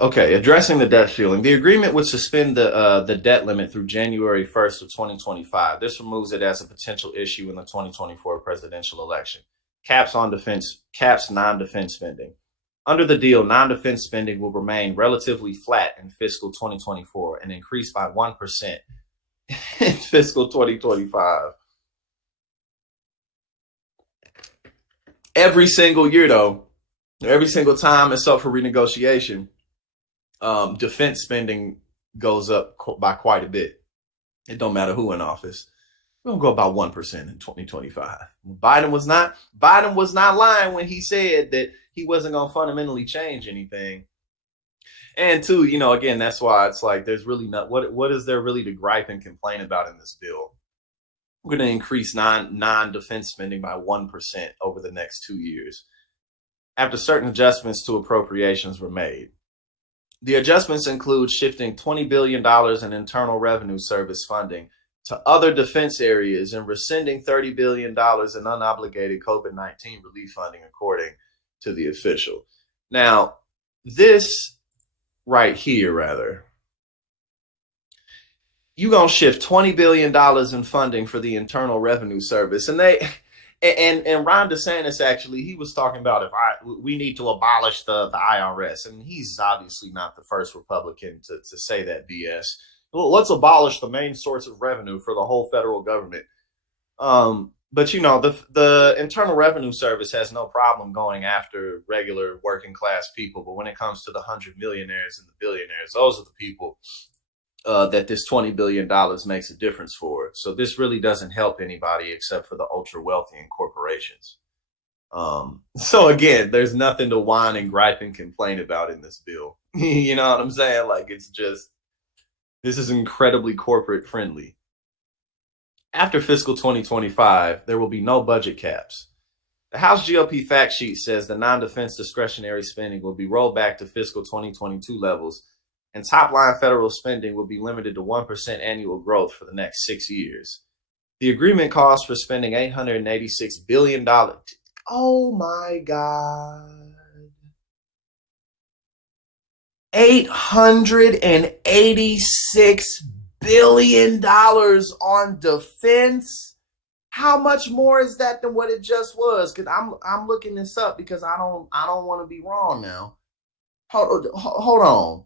Okay, addressing the debt ceiling. The agreement would suspend the debt limit through January 1st of 2025. This removes it as a potential issue in the 2024 presidential election. Caps non-defense spending. Under the deal, non-defense spending will remain relatively flat in fiscal 2024 and increase by 1% in fiscal 2025. Every single year, though, every single time it's up for renegotiation, defense spending goes up by quite a bit. It don't matter who in office. We're gonna go about 1% in 2025. Biden was not lying when he said that he wasn't gonna fundamentally change anything. And two, again, that's why it's like there's really not what is there really to gripe and complain about in this bill? We're going to increase non-defense spending by 1% over the next 2 years after certain adjustments to appropriations were made. The adjustments include shifting $20 billion in Internal Revenue Service funding to other defense areas and rescinding $30 billion in unobligated COVID-19 relief funding, according to the official. Now, this right here, rather, you're going to shift $20 billion in funding for the Internal Revenue Service. And Ron DeSantis, actually, he was talking about we need to abolish the IRS. And he's obviously not the first Republican to say that BS. Well, let's abolish the main source of revenue for the whole federal government. But, the Internal Revenue Service has no problem going after regular working class people. But when it comes to the 100 millionaires and the billionaires, those are the people that this $20 billion makes a difference for. So this really doesn't help anybody except for the ultra wealthy and corporations. So again, there's nothing to whine and gripe and complain about in this bill. You know what I'm saying? Like, it's just, this is incredibly corporate friendly. After fiscal 2025, there will be no budget caps. The House GOP fact sheet says the non-defense discretionary spending will be rolled back to fiscal 2022 levels, and top-line federal spending will be limited to 1% annual growth for the next 6 years. The agreement calls for spending $886 billion. Oh, my God. $886 billion on defense. How much more is that than what it just was? Because I'm looking this up because I don't want to be wrong now. Hold on.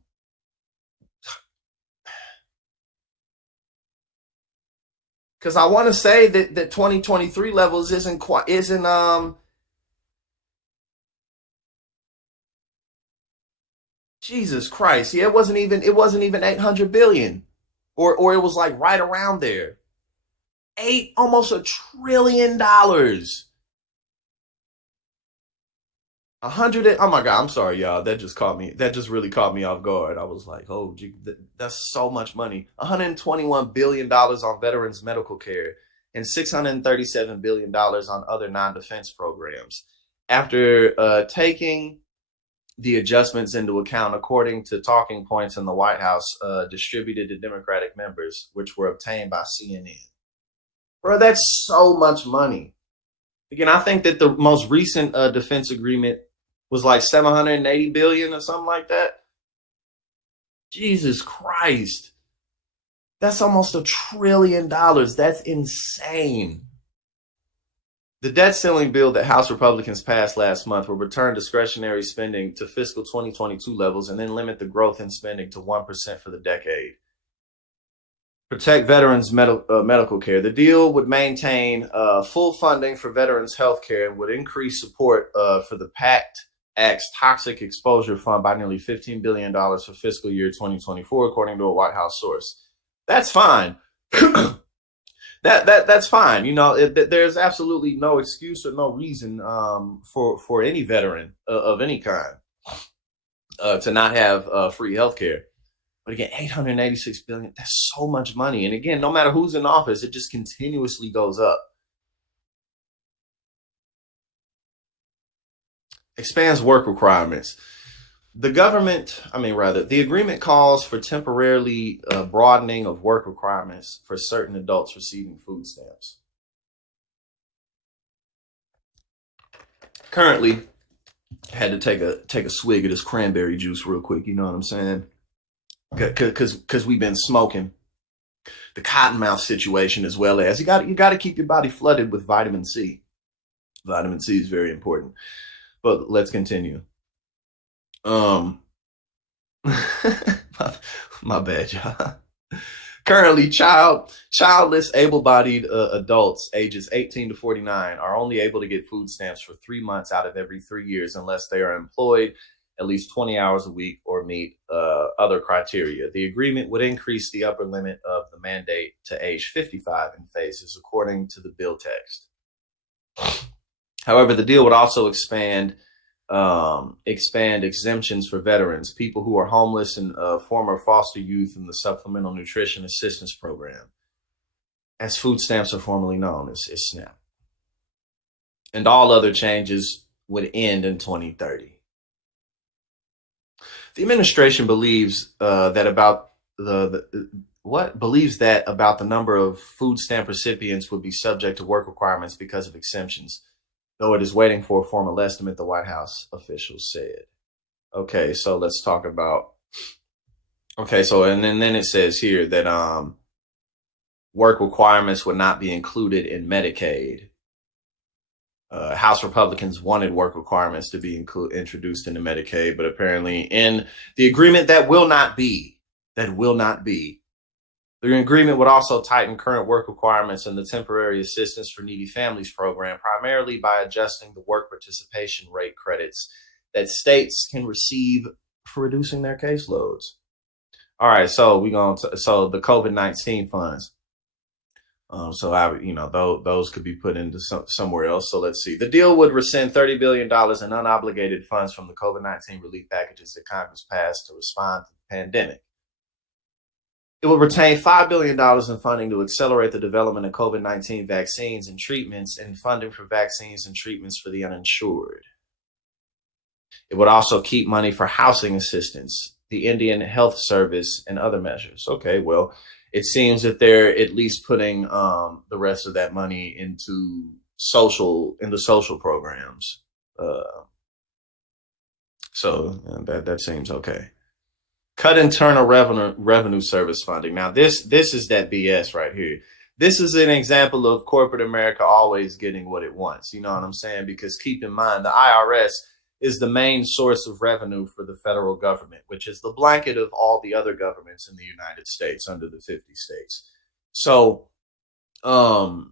Because I want to say that 2023 levels isn't Jesus Christ. Yeah, it wasn't even 800 billion. Or it was like right around there. Almost $1 trillion. Oh my God, I'm sorry, y'all. That just really caught me off guard. I was like, oh, gee, that's so much money. $121 billion on veterans medical care and $637 billion on other non-defense programs. After taking the adjustments into account, according to talking points in the White House distributed to Democratic members, which were obtained by CNN. Bro, that's so much money. Again, I think that the most recent defense agreement was like 780 billion or something like that. Jesus Christ. That's almost $1 trillion. That's insane. The debt ceiling bill that House Republicans passed last month will return discretionary spending to fiscal 2022 levels and then limit the growth in spending to 1% for the decade. Protect veterans' medical care. The deal would maintain full funding for veterans' health care and would increase support for the PACT Act's Toxic Exposure Fund by nearly $15 billion for fiscal year 2024, according to a White House source. That's fine. That's fine. There's absolutely no excuse or no reason for any veteran of any kind to not have free health care. But again, $886 billion, that's so much money. And again, no matter who's in office, it just continuously goes up. Expands work requirements. The agreement calls for temporarily broadening of work requirements for certain adults receiving food stamps. Currently, Had to take a swig of this cranberry juice real quick. You know what I'm saying? Because we've been smoking the cottonmouth situation, as well as you got to keep your body flooded with vitamin C. Vitamin C is very important. But let's continue. My, my bad, y'all. Currently, childless, able-bodied adults ages 18 to 49 are only able to get food stamps for 3 months out of every 3 years unless they are employed at least 20 hours a week or meet other criteria. The agreement would increase the upper limit of the mandate to age 55 in phases, according to the bill text. However, the deal would also expand exemptions for veterans, people who are homeless, and former foster youth in the Supplemental Nutrition Assistance Program, as food stamps are formerly known as SNAP. And all other changes would end in 2030. The administration believes that about the number of food stamp recipients would be subject to work requirements because of exemptions, though it is waiting for a formal estimate, the White House officials said. Okay, so let's talk about. Okay, so and then it says here that work requirements would not be included in Medicaid. House Republicans wanted work requirements to be introduced into Medicaid, but apparently in the agreement that will not be. The agreement would also tighten current work requirements in the Temporary Assistance for Needy Families program, primarily by adjusting the work participation rate credits that states can receive for reducing their caseloads. All right, so so the COVID-19 funds. Those could be put into somewhere else. So let's see. The deal would rescind $30 billion in unobligated funds from the COVID-19 relief packages that Congress passed to respond to the pandemic. It will retain $5 billion in funding to accelerate the development of COVID-19 vaccines and treatments, and funding for vaccines and treatments for the uninsured. It would also keep money for housing assistance, the Indian Health Service, and other measures. Okay, well, it seems that they're at least putting the rest of that money into social programs. So that seems okay. Cut Internal Revenue Service funding. Now, this is that BS right here. This is an example of corporate America always getting what it wants. You know what I'm saying? Because keep in mind, the IRS is the main source of revenue for the federal government, which is the blanket of all the other governments in the United States under the 50 states. So, what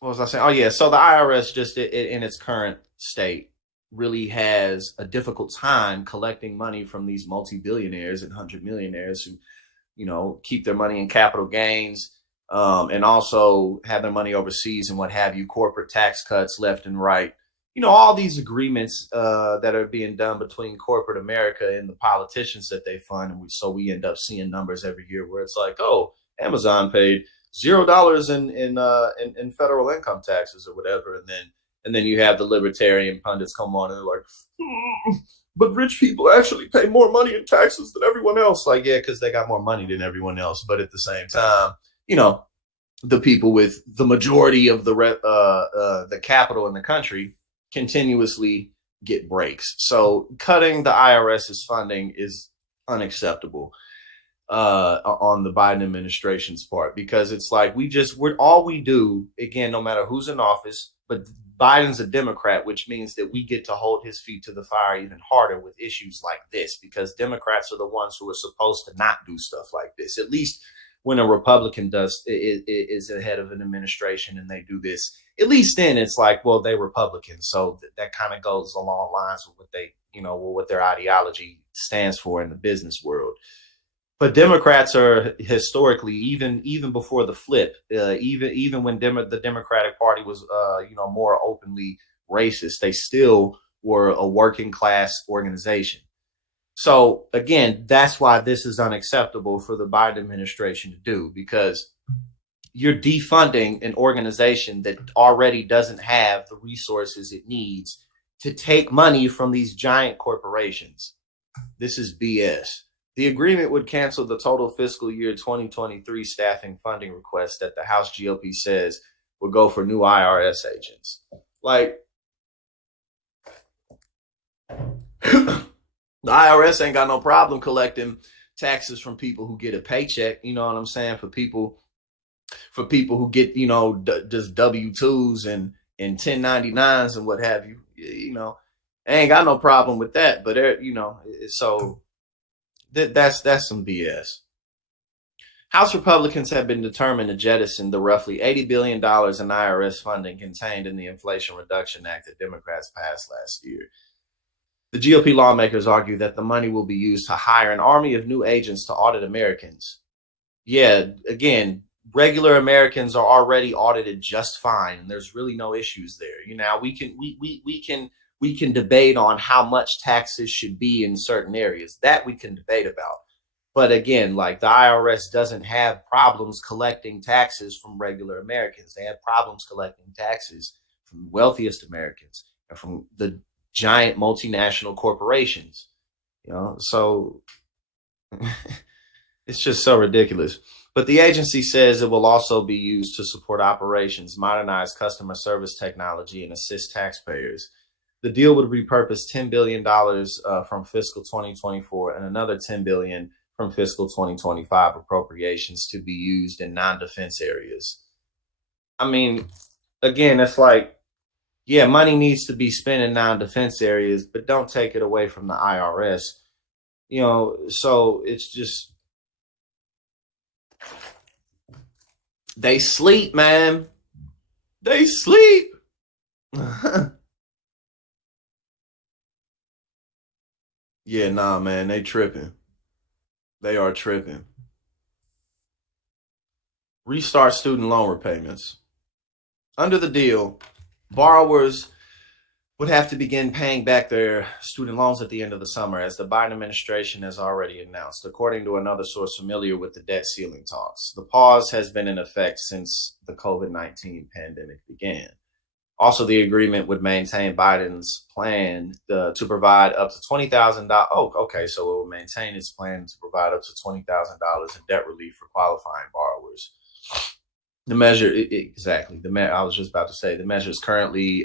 was I saying? Oh yeah. So the IRS just in its current state really has a difficult time collecting money from these multi-billionaires and 100-millionaires who, keep their money in capital gains, and also have their money overseas and what have you, corporate tax cuts left and right. All these agreements that are being done between corporate America and the politicians that they fund. And so we end up seeing numbers every year where it's like, oh, Amazon paid $0 in federal income taxes or whatever. And then you have the libertarian pundits come on and they're like, but rich people actually pay more money in taxes than everyone else. Like, yeah, because they got more money than everyone else. But at the same time, the people with the majority of the capital in the country continuously get breaks. So cutting the IRS's funding is unacceptable on the Biden administration's part, because it's like all we do, again, no matter who's in office, but Biden's a Democrat, which means that we get to hold his feet to the fire even harder with issues like this, because Democrats are the ones who are supposed to not do stuff like this. At least when a Republican is ahead of an administration and they do this, at least then it's like, well, they're Republicans. So that kind of goes along lines with what their ideology stands for in the business world. But Democrats are historically, even before the flip, even when the Democratic Party was, more openly racist, they still were a working class organization. So again, that's why this is unacceptable for the Biden administration to do, because you're defunding an organization that already doesn't have the resources it needs to take money from these giant corporations. This is BS. The agreement would cancel the total fiscal year 2023 staffing funding request that the House GOP says would go for new IRS agents. Like the IRS ain't got no problem collecting taxes from people who get a paycheck. You know what I'm saying? For people who get, just W-2s and 1099s and what have you. I ain't got no problem with that. But so that's some BS. House Republicans have been determined to jettison the roughly $80 billion in IRS funding contained in the Inflation Reduction Act that Democrats passed last year. The GOP lawmakers argue that the money will be used to hire an army of new agents to audit Americans. Yeah, again, regular Americans are already audited just fine, and there's really no issues there. We can debate on how much taxes should be in certain areas. That we can debate about. But again, like the IRS doesn't have problems collecting taxes from regular Americans. They have problems collecting taxes from the wealthiest Americans and from the giant multinational corporations. So it's just so ridiculous. But the agency says it will also be used to support operations, modernize customer service technology, and assist taxpayers. The deal would repurpose $10 billion from fiscal 2024 and another $10 billion from fiscal 2025 appropriations to be used in non-defense areas. I mean, again, it's like, yeah, money needs to be spent in non-defense areas, but don't take it away from the IRS. So it's just, they sleep, man. They sleep. Yeah, nah, man, they tripping. They are tripping. Restart student loan repayments. Under the deal, borrowers would have to begin paying back their student loans at the end of the summer, as the Biden administration has already announced, according to another source familiar with the debt ceiling talks. The pause has been in effect since the COVID-19 pandemic began. Also, the agreement would maintain Biden's plan to provide up to $20,000. Oh, okay. So it will maintain its plan to provide up to $20,000 in debt relief for qualifying borrowers. The measure, exactly. I was just about to say the measure is currently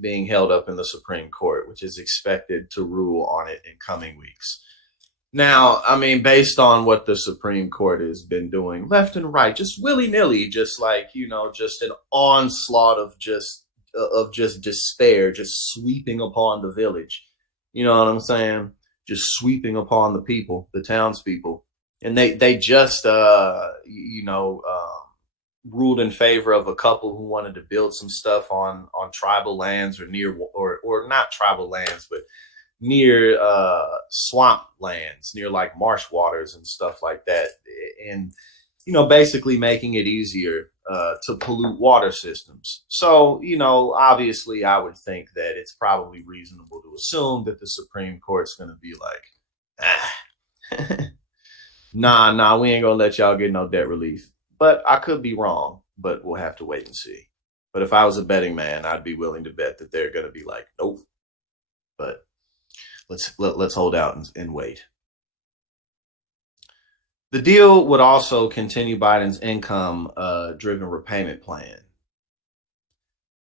being held up in the Supreme Court, which is expected to rule on it in coming weeks. Now, I mean, based on what the Supreme Court has been doing left and right, just willy-nilly, just like, just an onslaught of just despair, just sweeping upon the village. You know what I'm saying? Just sweeping upon the people, the townspeople. And they just, ruled in favor of a couple who wanted to build some stuff on tribal lands or near, or not tribal lands, but near swamp lands, near like marsh waters and stuff like that. And, basically making it easier to pollute water systems. So, obviously I would think that it's probably reasonable to assume that the Supreme Court's going to be like, nah, we ain't going to let y'all get no debt relief. But I could be wrong, but we'll have to wait and see. But if I was a betting man, I'd be willing to bet that they're going to be like, nope. But let's hold out and wait. The deal would also continue Biden's income-driven repayment plan.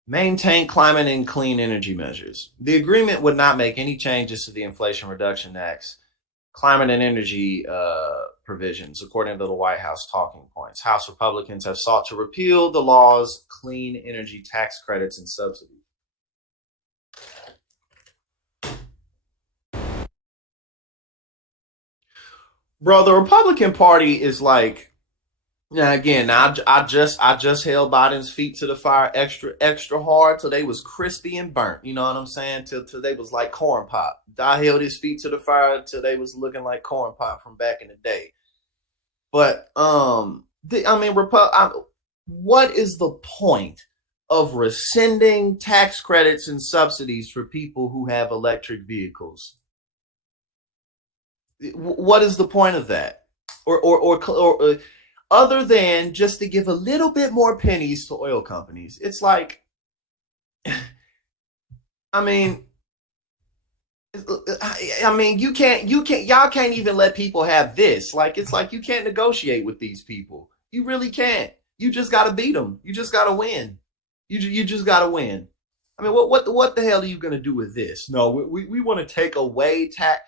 Maintain climate and clean energy measures. The agreement would not make any changes to the Inflation Reduction Act's climate and energy provisions, according to the White House talking points. House Republicans have sought to repeal the law's clean energy tax credits and subsidies. Bro, the Republican Party is like, again, I just held Biden's feet to the fire extra hard till they was crispy and burnt. You know what I'm saying? Till they was like corn pop. I held his feet to the fire till they was looking like corn pop from back in the day. But what is the point of rescinding tax credits and subsidies for people who have electric vehicles? What is the point of that? Or other than just to give a little bit more pennies to oil companies? It's like, y'all can't even let people have this. Like, it's like you can't negotiate with these people. You really can't. You just got to beat them. You just got to win. You just got to win. I mean, what the hell are you going to do with this? No, we want to take away tax.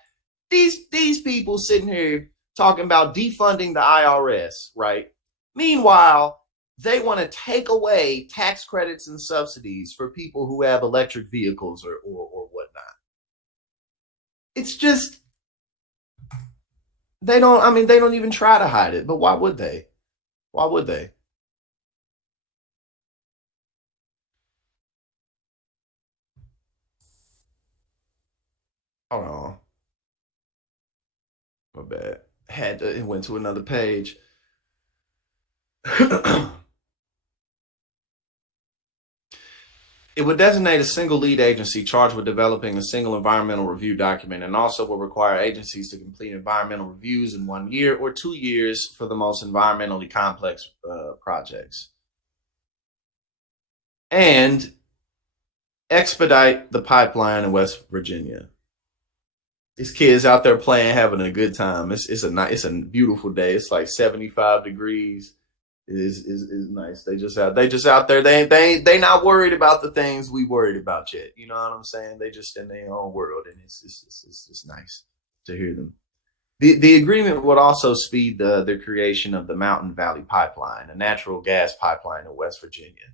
These people sitting here talking about defunding the IRS, right? Meanwhile, they want to take away tax credits and subsidies for people who have electric vehicles or whatnot. It's just they don't. I mean, they don't even try to hide it. But why would they? Why would they? Hold on. My bad. Had to, it went to another page. It would designate a single lead agency charged with developing a single environmental review document, and also will require agencies to complete environmental reviews in 1 year or 2 years for the most environmentally complex projects. And expedite the pipeline in West Virginia. These kids out there playing, having a good time. It's a beautiful day. It's like 75 degrees. It is nice. They just out there. They not worried about the things we worried about yet. You know what I'm saying? They just in their own world, and it's just nice to hear them. The agreement would also speed the creation of the Mountain Valley Pipeline, a natural gas pipeline in West Virginia.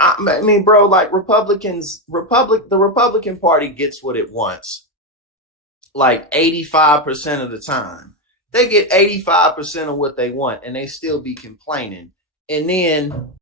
I mean, bro, like the Republican Party gets what it wants like 85% of the time. They get 85% of what they want and they still be complaining. And then